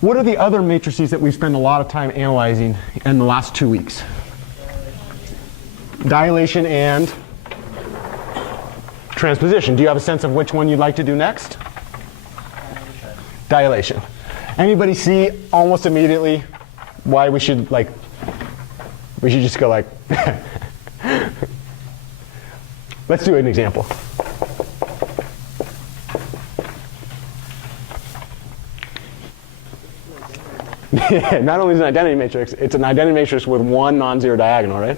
What are the other matrices that we've spent a lot of time analyzing in the last 2 weeks? Dilation and transposition. Do you have a sense of which one you'd like to do next? Dilation. Anybody see almost immediately why we should just go like, let's do an example. Not only is it an identity matrix, it's an identity matrix with one non-zero diagonal, right?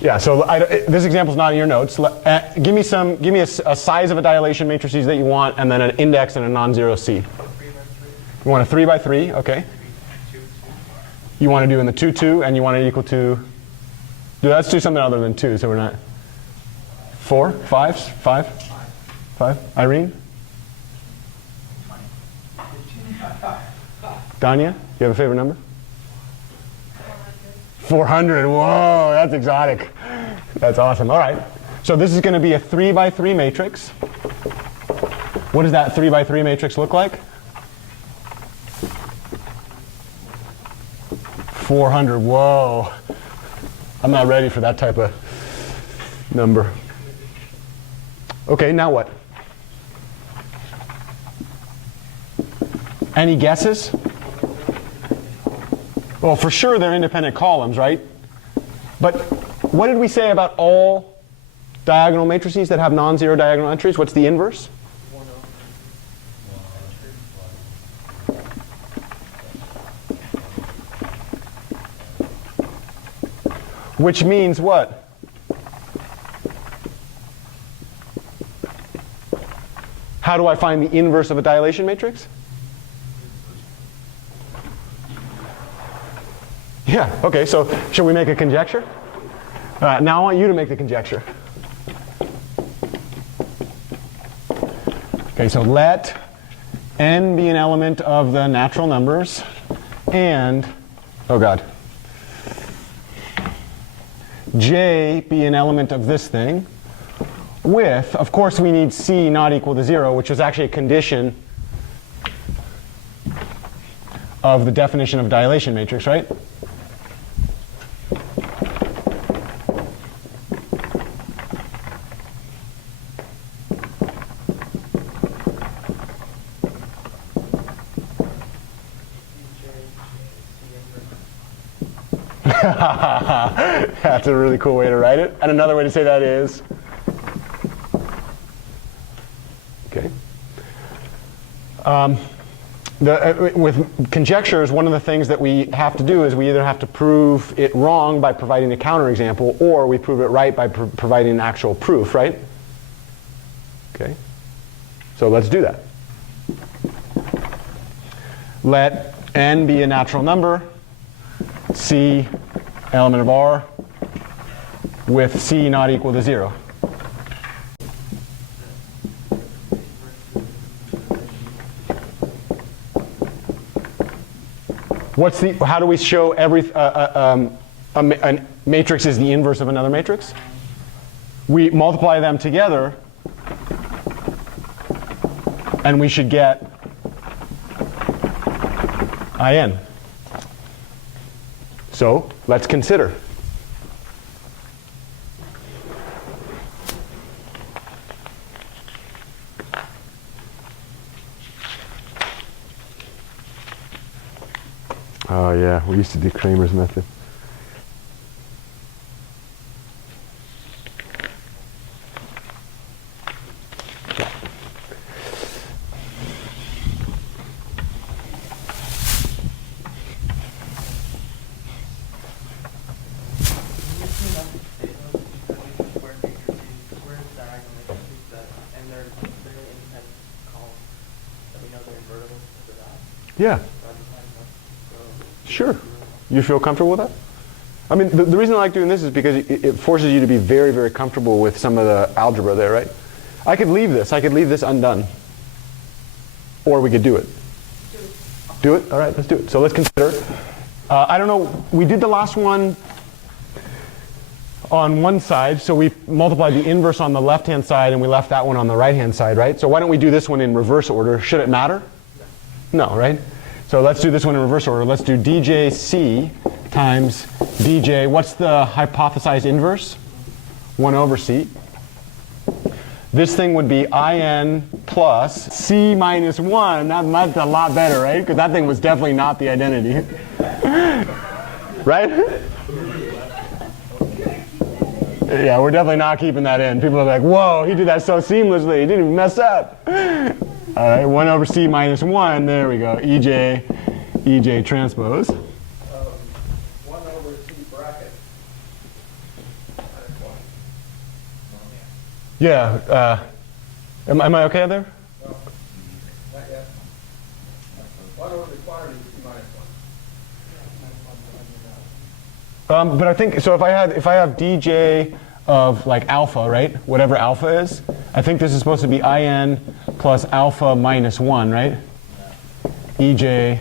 Yeah, so this example's not in your notes. Give me a size of a dilation matrices that you want, and then an index and a non-zero C. You want a 3 by 3, okay. You want to do in the 2, 2, and you want it equal to, let's do something other than 2, so we're not. 4, 5, 5, 5. Irene? Danya, you have a favorite number? 400. Whoa, that's exotic. That's awesome. All right. So this is going to be a 3 by 3 matrix. What does that 3 by 3 matrix look like? 400. Whoa. I'm not ready for that type of number. Okay, now what? Any guesses? Well, for sure they're independent columns, right? But what did we say about all diagonal matrices that have non-zero diagonal entries? What's the inverse? Which means what? How do I find the inverse of a dilation matrix? Yeah, okay, so shall we make a conjecture? Now I want you to make the conjecture. Okay, so let n be an element of the natural numbers and, oh god, j be an element of this thing with, of course we need c not equal to 0, which is actually a condition of the definition of dilation matrix, right? That's a really cool way to write it. And another way to say that is, okay. With conjectures, one of the things that we have to do is we either have to prove it wrong by providing a counterexample, or we prove it right by providing an actual proof, right? Okay. So let's do that. Let n be a natural number, c element of R, with c not equal to 0. How do we show a matrix is the inverse of another matrix? We multiply them together, and we should get in. So let's consider. Oh yeah, we used to do Kramer's method. Yeah. Sure. You feel comfortable with that? I mean, the reason I like doing this is because it forces you to be very, very comfortable with some of the algebra there, right? I could leave this. I could leave this undone. Or we could do it. Do it? All right, let's do it. So let's consider. I don't know. We did the last one on one side. So we multiplied the inverse on the left-hand side, and we left that one on the right-hand side, right? So why don't we do this one in reverse order? Should it matter? No, right? So let's do this one in reverse order. Let's do djc times dj. What's the hypothesized inverse? 1 over c. This thing would be in plus c minus 1. That's a lot better, right? Because that thing was definitely not the identity. Right? Yeah, we're definitely not keeping that in. People are like, whoa, he did that so seamlessly. He didn't even mess up. All right, 1 over c minus 1. There we go. EJ transpose. 1 over c bracket. Yeah. Am I okay there? No, not yet. 1 over the quantity is c minus 1. But I think so. If I have dj of like alpha, right? Whatever alpha is, I think this is supposed to be in plus alpha minus 1, right? EJ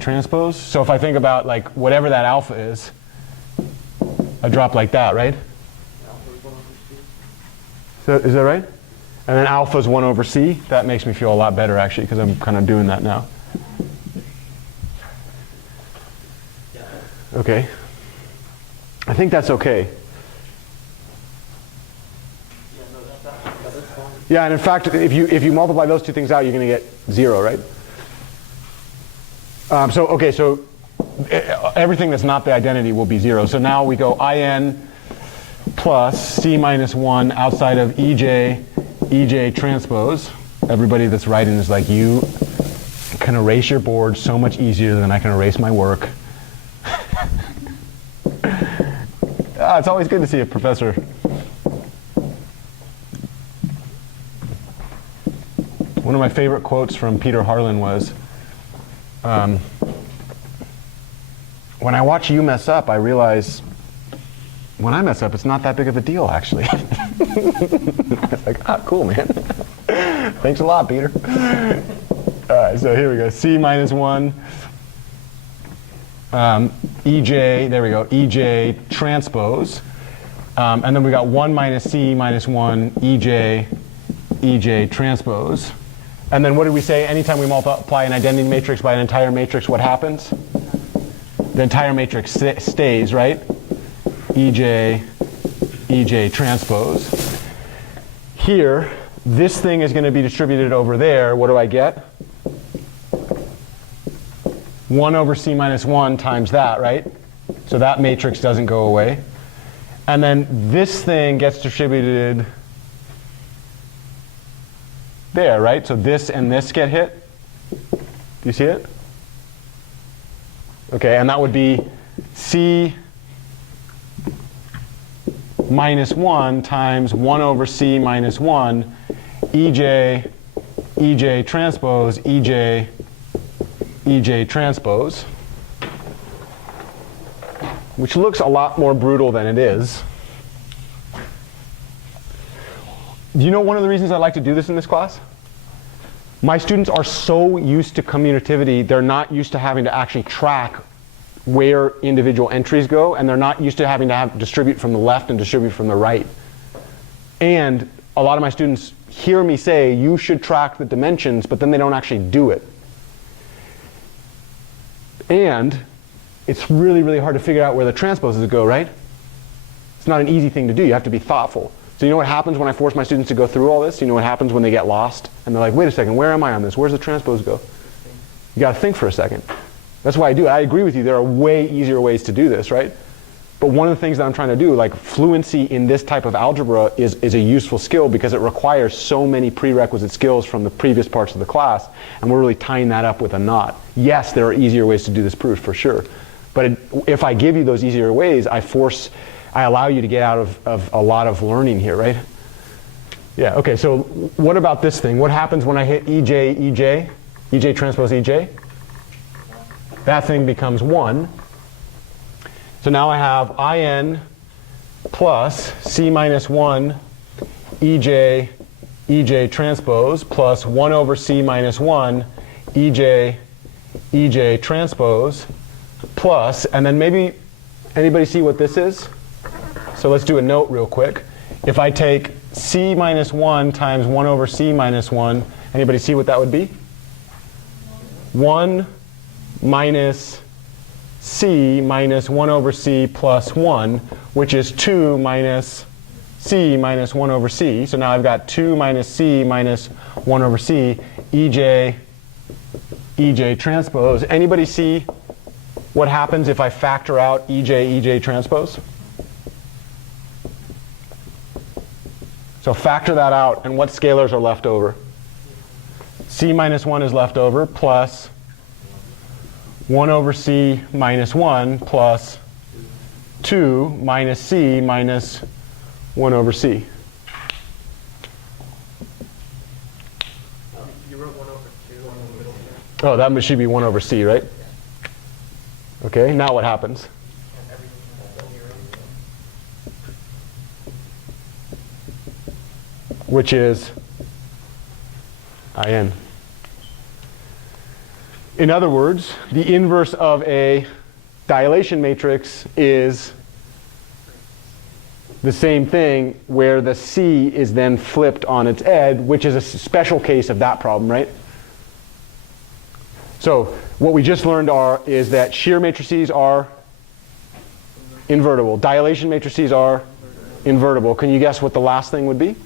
transpose. So if I think about like whatever that alpha is, I drop like that, right? So is that right? And then alpha is 1 over c. That makes me feel a lot better actually, because I'm kind of doing that now. Okay. I think that's okay. Yeah, and in fact, if you multiply those two things out, you're going to get 0, right? So everything that's not the identity will be 0. So now we go in plus c minus 1 outside of EJ transpose. Everybody that's writing is like, you can erase your board so much easier than I can erase my work. It's always good to see a professor. One of my favorite quotes from Peter Harlan was, when I watch you mess up, I realize when I mess up, it's not that big of a deal, actually. It's like, cool, man. Thanks a lot, Peter. All right, so here we go. C minus 1. EJ, there we go, EJ transpose. And then we got 1 minus C minus 1 EJ transpose. And then what did we say? Anytime we multiply an identity matrix by an entire matrix, what happens? The entire matrix stays, right? EJ transpose. Here, this thing is going to be distributed over there. What do I get? 1 over c minus 1 times that, right? So that matrix doesn't go away. And then this thing gets distributed there, right? So this and this get hit. Do you see it? Okay, and that would be c minus 1 times 1 over c minus 1 EJ transpose EJ transpose, which looks a lot more brutal than it is. Do you know one of the reasons I like to do this in this class? My students are so used to commutativity, they're not used to having to actually track where individual entries go, and they're not used to having to distribute from the left and distribute from the right. And a lot of my students hear me say, you should track the dimensions, but then they don't actually do it. And it's really, really hard to figure out where the transposes go, right? It's not an easy thing to do. You have to be thoughtful. So you know what happens when I force my students to go through all this? You know what happens when they get lost? And they're like, wait a second, where am I on this? Where's the transpose go? You got to think for a second. That's why I do it. I agree with you. There are way easier ways to do this, right? But one of the things that I'm trying to do, like fluency in this type of algebra is a useful skill because it requires so many prerequisite skills from the previous parts of the class, and we're really tying that up with a knot. Yes, there are easier ways to do this proof, for sure. But if I give you those easier ways, I allow you to get out of a lot of learning here, right? Yeah, okay, so what about this thing? What happens when I hit EJ transpose EJ? That thing becomes 1. So now I have in plus c minus 1 EJ transpose plus 1 over c minus 1 EJ transpose plus, and then maybe anybody see what this is? So let's do a note real quick. If I take c minus 1 times 1 over c minus 1, anybody see what that would be? 1 minus c minus 1 over c plus 1, which is 2 minus c minus 1 over c. So now I've got 2 minus c minus 1 over c, ej transpose. Anybody see what happens if I factor out ej transpose? So factor that out, and what scalars are left over? C minus 1 is left over, plus 1 over c minus 1 plus 2 minus c minus 1 over c. You wrote 1 over 2 on the middle here. Oh, that should be 1 over c, right? Okay, now what happens? And everything is 0. Which is in. In other words, the inverse of a dilation matrix is the same thing where the C is then flipped on its edge, which is a special case of that problem, right? So what we just learned is that shear matrices are invertible. Dilation matrices are invertible. Can you guess what the last thing would be?